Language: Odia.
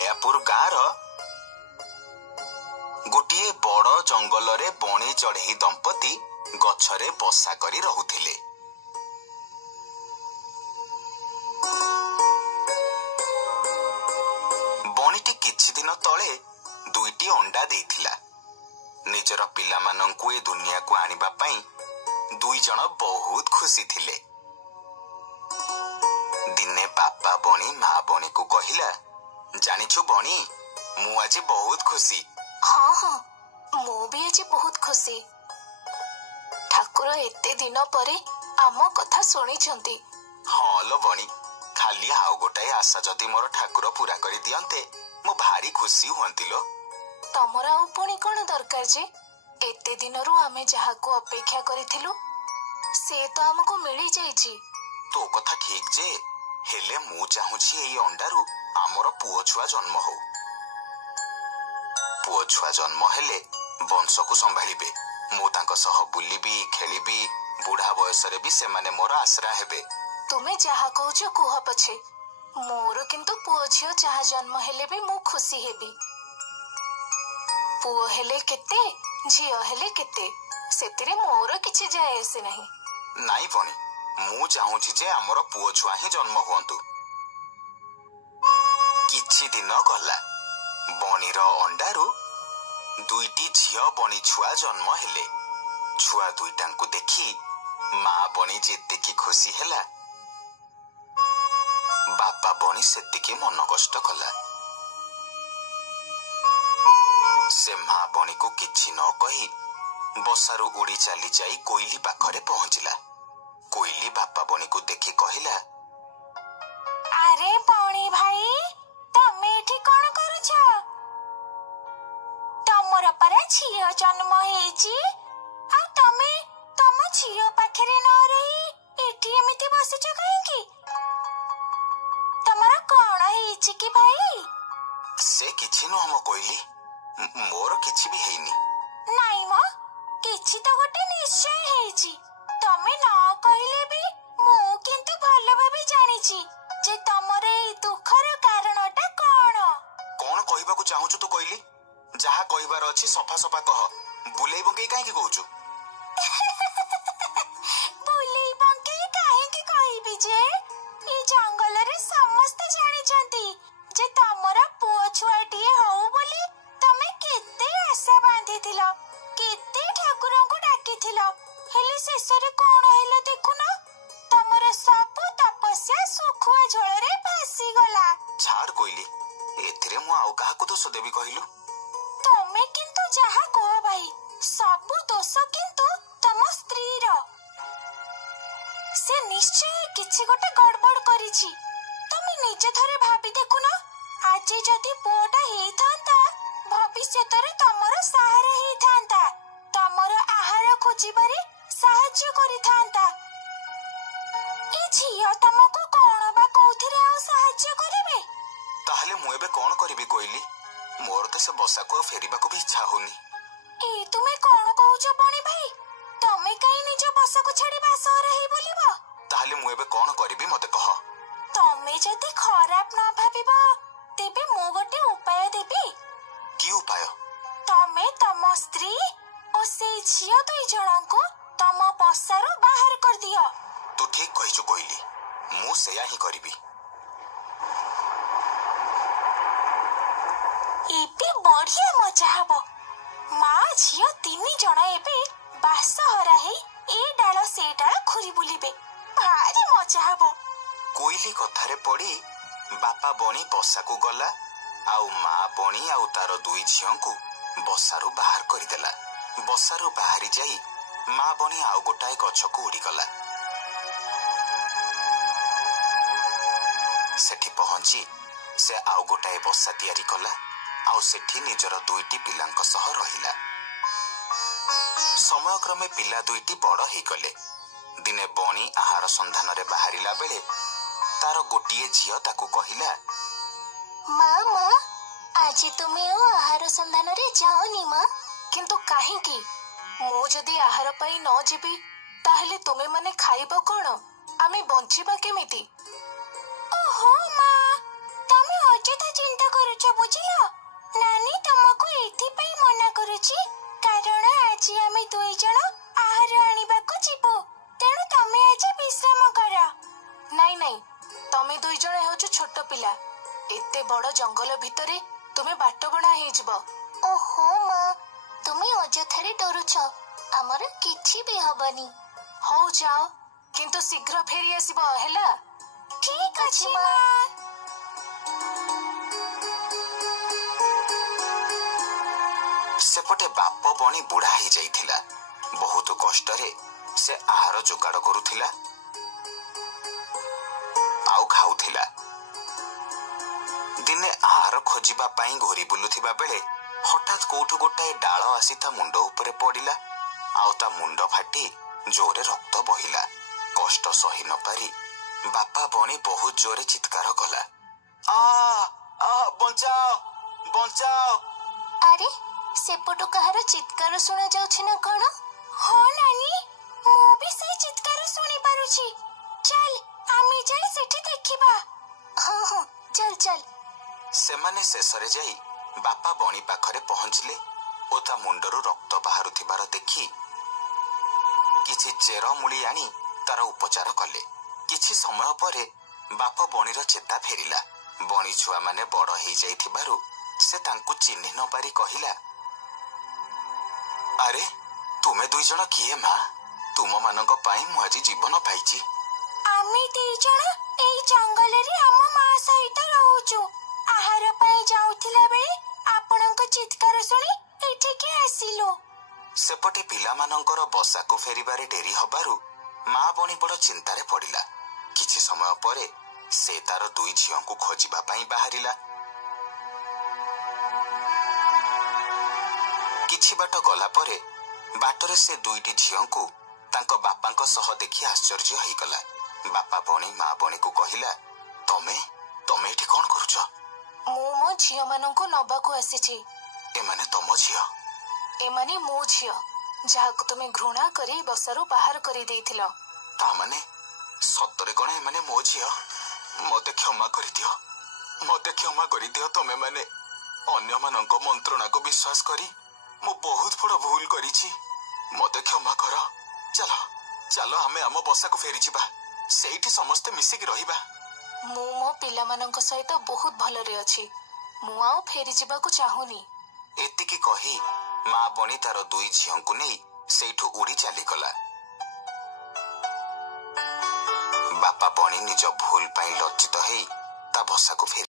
ମାୟାପୁର ଗାଁର ଗୋଟିଏ ବଡ଼ ଜଙ୍ଗଲରେ ବଣୀ ଚଢ଼େଇ ଦମ୍ପତି ଗଛରେ ବସା କରି ରହୁଥିଲେ। ବଣୀଟି କିଛି ଦିନ ତଳେ ଦୁଇଟି ଅଣ୍ଡା ଦେଇଥିଲା। ନିଜର ପିଲାମାନଙ୍କୁ ଏ ଦୁନିଆକୁ ଆଣିବା ପାଇଁ ଦୁଇ ଜଣ ବହୁତ ଖୁସି ଥିଲେ। ଦିନେ ବାପା ବଣୀ ମା ବଣୀକୁ କହିଲା, ଜାଣିଛୁ ବଣୀ, ମୁଁ ଆଜି ବହୁତ ଖୁସି। हाँ हाँ, ମୁଁ ବି ଆଜି ବହୁତ ଖୁସି। ଠାକୁର ଏତେ ଦିନ ପରେ ଆମ କଥା ଶୁଣିଛନ୍ତି। ହଁ ଲୋ ବଣୀ, ଖାଲି ଆଉ ଗୋଟାଏ ଆଶା ଯଦି ମୋର ଠାକୁର ପୂରା କରି ଦିଅନ୍ତେ ମୁଁ ଭାରି ଖୁସି ହୁଅନ୍ତି ଲୋ। ତମର ଆଉ ପୁଣି କଣ ଦରକାର ଯେ? ଏତେ ଦିନରୁ ଆମେ ଯାହାକୁ ଅପେକ୍ଷା କରିଥିଲୁ ସେ ତ ଆମକୁ ମିଳିଯାଇଛି। ତୋ କଥା ଠିକ ଯେ, ହେଲେ ମୁଁ ଚାହୁଁଛି ଏଇ ଅଣ୍ଡାରୁ ଆମର ପୁଅ ଛୁଆ ଜନ୍ମ ହଉ। ପୁଅ ଛୁଆ ଜନ୍ମ ହେଲେ ବଂଶକୁ ସମ୍ଭାଳିବେ। ମୁଁ ତାଙ୍କ ସହ ବୁଲିବି, ଖେଳିବି। ବୁଢା ବୟସରେ ବି ସେମାନେ ମୋର ଆଶ୍ରା ହେବେ। ତୁମେ ଯାହା କହୁଛ କୁହ ପଛେ, ମୋର କିନ୍ତୁ ପୁଅ ଝିଅ ଯାହା ଜନ୍ମ ହେଲେ ବି ମୁଁ ଖୁସି ହେବି। ପୁଅ ହେଲେ କେତେ, ଝିଅ ହେଲେ କେତେ, ସେଥିରେ ମୋର କିଛି ଯାଏ ଆସେ ନାହିଁ। ନାଇଁ ବଣୀ, ମୁଁ ଚାହୁଁଛି ଯେ ଆମର ପୁଅ ଛୁଆ ହିଁ ଜନ୍ମ ହୁଅନ୍ତୁ। କିଛି ଦିନ ଗଲା, ବଣୀର ଅଣ୍ଡାରୁ ଦୁଇଟି ଝିଅ ବଣୀ ଛୁଆ ଜନ୍ମ ହେଲେ। ଛୁଆ ଦୁଇଟାଙ୍କୁ ଦେଖି ମା ବଣୀ ଯେତିକି ଖୁସି ହେଲା, ବାପା ବଣୀ ସେତିକି ମନ କଷ୍ଟ କଲା। ସେ ମା ବଣୀକୁ କିଛି ନ କହି ବସାରୁ ଉଡ଼ି ଚାଲି ଯାଇ କୋଇଲି ପାଖରେ ପହଞ୍ଚିଲା। କୋଇଲି ବାପା ବଣୀକୁ ଦେଖି କହିଲା, ଆରେ ବଣୀ ଭାଇ, ତମେ ଏଠି କଣ କରୁଛ? ତମର ପରା ଝିଅ ଜନ୍ମ ହେଇଛି, ଆଉ ତମେ ତମ ଝିଅ ପାଖରେ ନ ରହି ଏଠି ଏମିତି ବସିଛ କାହିଁକି? ତମର କଣ ହେଇଛି କି ଭାଇ? ସେ କିଛି ନୁହଁ ମୋ କୋଇଲି, ମୋର କିଛି ବି ହେଇନି। ନାଇଁ ମ, କିଛି ତ ଗୋଟେ ନିଶ୍ଚୟ ହେଇଛି। ତମେ ନ କହିଲେ ବି ମୁଁ କିନ୍ତୁ ଭଲ ଭାବେ ଜାଣିଛି ଯେ ତମର ଏଇ ଦୁଃଖର କାରଣଟା କଣ। କଣ କହିବାକୁ ଚାହୁଁଛୁ ତୁ କୋଇଲି? ଯାହା କହିବାର ଅଛି ସଫା ସଫା କହ। ବୁଲେଇ ବଙ୍କେଇ କାହିଁକି କହୁଛୁ? ବୁଲେଇ ବଙ୍କେଇ କାହିଁକି କହିବି ଯେ, ଏ ଜଙ୍ଗଲରେ ସମସ୍ତେ ଜାଣିଛନ୍ତି ଯେ ତମର ପୁଅ ଛୁଆଟିଏ ହଉ ବୋଲି ତମେ କେତେ ଆଶା ବାନ୍ଧିଥିଲ, କେତେ ଠାକୁରଙ୍କୁ ଡାକିଥିଲ, ହେଲେ ଶେଷରେ କଣ ହେଲା ଦେଖୁନ? ତମର ସବୁ ତପସ୍ୟା ଶୁଖୁଆ ଝୋଳରେ ଭାସିଗଲା। ଛାଡ କୋଇଲି, ଏଥିରେ ମୁଁ ଆଉ କାହାକୁ ଦୋଷ ଦେବି କହିଲୁ? ତମେ କିନ୍ତୁ ଯାହା କୁହ ଭାଇ, ସବୁ ଦୋଷ କିନ୍ତୁ ତମ ସ୍ତ୍ରୀର। ସେ ନିଶ୍ଚୟ କିଛି ଗୋଟେ ଗଡବଡ କରିଛି। ତମେ ନିଜେ ଥରେ ଭାବି ଦେଖୁନ, ଆଜି ଯଦି ପୁଅଟା ହେଇଥାନ୍ତା, ଭବିଷ୍ୟତରେ ତମର ସାହାରା ହେଇଥାନ୍ତା, ତମର ଆହାର ଖୋଜିବାରେ ସାହାଯ୍ୟ କରିଥାନ୍ତା। ଏ ଝିଅ ତମକୁ କଣ ବା କୋଉଥିରେ ଆଉ ସାହାଯ୍ୟ କରିବେ? ତାହେଲେ ମୁଁ ଏବେ କଣ କରିବି କୋଇଲି? ମୋର ତ ସେ ବସାକୁ ଆଉ ଫେରିବାକୁ ବି ଇଚ୍ଛା ହଉନି। ତୁମେ କଣ କହୁଛ ବଣୀ ଭାଇ? ତମେ କାହିଁ ନିଜ ବସାକୁ ଛାଡି ବାସ ରହି ବୁଲିବ? ତାହେଲେ ମୁଁ ଏବେ କଣ କରିବି ମତେ କହ। ତମେ ଯଦି ଖରାପ ନ ଭାବିବ, ତେବେ ମୁଁ ଗୋଟେ ଉପାୟ ଦେବି। କି ଉପାୟ? ତମେ ତମ ସ୍ତ୍ରୀ ଓ ସେଇ ଝିଅ ଦୁଇ ଜଣଙ୍କୁ ତମ ବସାରୁ ବାହାର କରିଦିଅ। ତୁ ଠିକ କହିଛୁ କୋଇଲି, ମୁଁ ସେଇଆ ହିଁ କରିବି। ଏବେ ବଢିଆ ମଜା ହବ। ମା ଝିଅ ତିନି ଜଣ ଏବେ ବାସହରା ହେଇ ଏ ଡାଳ ସେ ଡାଳ ଘୁରି ବୁଲିବେ। ଭାରି ମଜା ହବ। କୋଇଲି କଥାରେ ପଡି ବାପା ବଣୀ ବସାକୁ ଗଲା, ଆଉ ମା ବଣୀ ଆଉ ତାର ଦୁଇ ଝିଅଙ୍କୁ ବସାରୁ ବାହାର କରିଦେଲା। ବସାରୁ ବାହାରି ଯାଇ ମା ବଣୀ ଆଉ ଗୋଟାଏ ଗଛକୁ ଉଡିଗଲା। ସେଠି ପହଞ୍ଚି ସେ ଆଉ ଗୋଟାଏ ବସା ତିଆରି କଲା, ଆଉ ସେଠି ନିଜର ଦୁଇଟି ପିଲାଙ୍କ ସହ ରହିଲା। ସମୟକ୍ରମେ ପିଲା ଦୁଇଟି ବଡ ହେଇଗଲେ। ଦିନେ ବଣୀ ଆହାର ସନ୍ଧାନରେ ବାହାରିଲା ବେଳେ ତାର ଗୋଟିଏ ଝିଅ ତାକୁ କହିଲା, ମା, ଆଜି ତୁମେ ଆଉ ଆହାର ସନ୍ଧାନରେ ଯାଅନି ମା। କିନ୍ତୁ କାହିଁକି? ମୁଁ ଯଦି ଆହାର ପାଇଁ ନ ଯିବି ତାହେଲେ ତୁମେ ମାନେ ଖାଇବ କଣ? ଆମେ ବଞ୍ଚିବା କେମିତି? ଓହୋ ମା, ତମେ ଅଯଥା ଚିନ୍ତା କରୁଛ ବଡ ଜଙ୍ଗଲ ଭିତରେ ତୁମେ ବାଟ ବଣା ହେଇଯିବ। ଓହୋ ମା, ତୁମେ ଅଯଥାରେ ଡରୁଛ। ଆମର କିଛି ବି ହବନି। ହଉ ଯାଅ, କିନ୍ତୁ ଶୀଘ୍ର ଫେରି ଆସିବ ହେଲା। ଠିକ ଅଛି ମା। ସେପଟେ ବାପ ବଣି ବୁଢା ହେଇଯାଇଥିଲା। ବହୁତ କଷ୍ଟରେ ସେ ଆହାର ଯୋଗାଡ଼ କରୁଥିଲା ଆଉ ଖାଉଥିଲା। ଦିନେ ଆହାର ଖୋଜିବା ପାଇଁ ଘୁରି ବୁଲୁଥିବା ବେଳେ ହଠାତ୍ କୋଉଠୁ ଗୋଟାଏ ଡାଳ ଆସି ତା ମୁଣ୍ଡ ଉପରେ ପଡିଲା ଆଉ ତା ମୁଣ୍ଡ ଫାଟି ଜୋରେ ରକ୍ତ ବହିଲା। କଷ୍ଟ ସହି ନ ପାରି ବାପା ବଣି ବହୁତ ଜୋରେ ଚିତ୍କାର କଲା, ବଞ୍ଚାଅ ବଞ୍ଚାଅ। ଆରେ, ସେପଟୁ କାହାର ଚିତ୍କାର ଶୁଣା ଯାଉଛି ନା କଣ? ହଁ ନାନୀ, ମୁଁ ବି ସେଇ ଚିତ୍କାର ଶୁଣି ପାରୁଛି। ଚାଲ ଆମେ ଯାଇ ସେଠି ଦେଖିବା। ହଁ ହଁ, ଚାଲ ଚାଲ। ସେମାନେ ଶେଷରେ ଯାଇ ବାପା ବଣି ପାଖରେ ପହଞ୍ଚିଲେ ଓ ତା ମୁଣ୍ଡରୁ ରକ୍ତ ବାହାରୁଥିବାର ଦେଖି କିଛି ଚେର ମୂଳି ଆଣି ତାର ଉପଚାର କଲେ। କିଛି ସମୟ ପରେ ବାପ ବଣିର ଚେତା ଫେରିଲା। ବଣି ଛୁଆମାନେ ବଡ ହେଇଯାଇଥିବାରୁ ସେ ତାଙ୍କୁ ଚିହ୍ନି ନ ପାରି କହିଲା, ଆରେ ତୁମେ ଦୁଇ ଜଣ କିଏ ମା? ତୁମମାନଙ୍କ ପାଇଁ ମୁଁ ଆଜି ଜୀବନ ପାଇଛି। ଆମେ ଦି ଜଣ ଏଇ ଜଙ୍ଗଲରେ ଆମ ମା ସହିତ ରହୁଛୁ। ଆହାର ପାଇଁ ଯାଉଥିଲା ବେଳେ ଆପଣଙ୍କ ଚିତ୍କାର ଶୁଣି ଏଠିକି ଆସିଲୁ। ସେପଟେ ପିଲାମାନଙ୍କର ବସାକୁ ଫେରିବାରେ ଡେରି ହବାରୁ ମା ବଣି ବଡ ଚିନ୍ତାରେ ପଡିଲା। କିଛି ସମୟ ପରେ ସେ ତାର ଦୁଇ ଝିଅଙ୍କୁ ଖୋଜିବା ପାଇଁ ବାହାରିଲା। କିଛି ବାଟ ଗଲା ପରେ ବାଟରେ ସେ ଦୁଇଟି ଝିଅଙ୍କୁ ତାଙ୍କ ବାପାଙ୍କ ସହ ଦେଖି ଆଶ୍ଚର୍ଯ୍ୟ ହେଇଗଲା। ବାପା ବଣି ମା ବଣିକୁ କହିଲା, ତମେ ଏଠି କଣ କରୁଛ? ମୁଁ ମୋ ଝିଅ ମାନଙ୍କୁ ନବାକୁ ଆସିଛି। ଏମାନେ ତମ ଝିଅ? ଏମାନେ ମୋ ଝିଅ, ଯାହାକୁ ତୁମେ ଘୃଣା କରି ବସାରୁ ବାହାର କରି ଦେଇଥିଲ। ତାମାନେ ସତରେ କଣ ଏମାନେ ମୋ ଝିଅ? ମତେ କ୍ଷମା କରିଦିଅ, ମତେ କ୍ଷମା କରିଦିଅ। ତମେ ମାନେ ଅନ୍ୟମାନଙ୍କ ମନ୍ତ୍ରଣାକୁ ବିଶ୍ୱାସ କରି ମୁଁ ବହୁତ ବଡ ଭୁଲ କରିଛି। ମତେ କ୍ଷମା କର। ଚାଲ ଚାଲ ଆମେ ଆମ ବସାକୁ ଫେରିଯିବା। ସେଇଠି ସମସ୍ତେ ମିଶିକି ରହିବା। ମୁଁ ମୋ ପିଲାମାନଙ୍କ ସହିତ ବହୁତ ଭଲରେ ଅଛି। ମୁଁ ଆଉ ଫେରି ଯିବାକୁ ଚାହୁଁନି। ଏତିକି କହି ମା ବଣି ତାର ଦୁଇ ଝିଅଙ୍କୁ ନେଇ ସେଇଠୁ ଉଡି ଚାଲିଗଲା। ବାପା ବଣି ନିଜ ଭୁଲ ପାଇଁ ଲଜ୍ଜିତ ହେଇ ତା ବସାକୁ ଫେରି